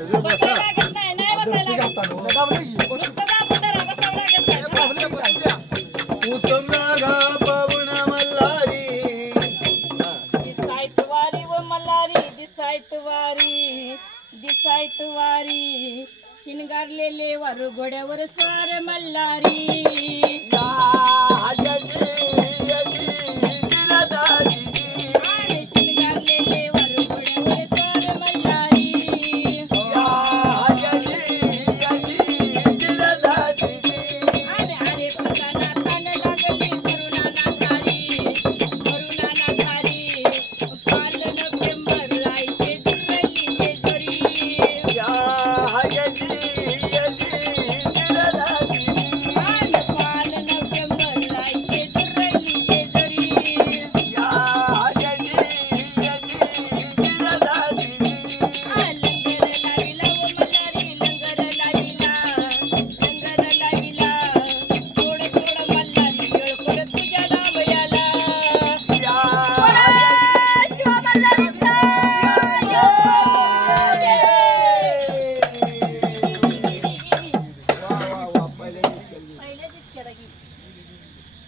बसायला लागत मल्हारी दिसायत वारी व मल्हारी. दिसायत वारी दिसायत वारी शिनगारलेले वारू घोड्यावर स्वार मल्हारी. Thank you.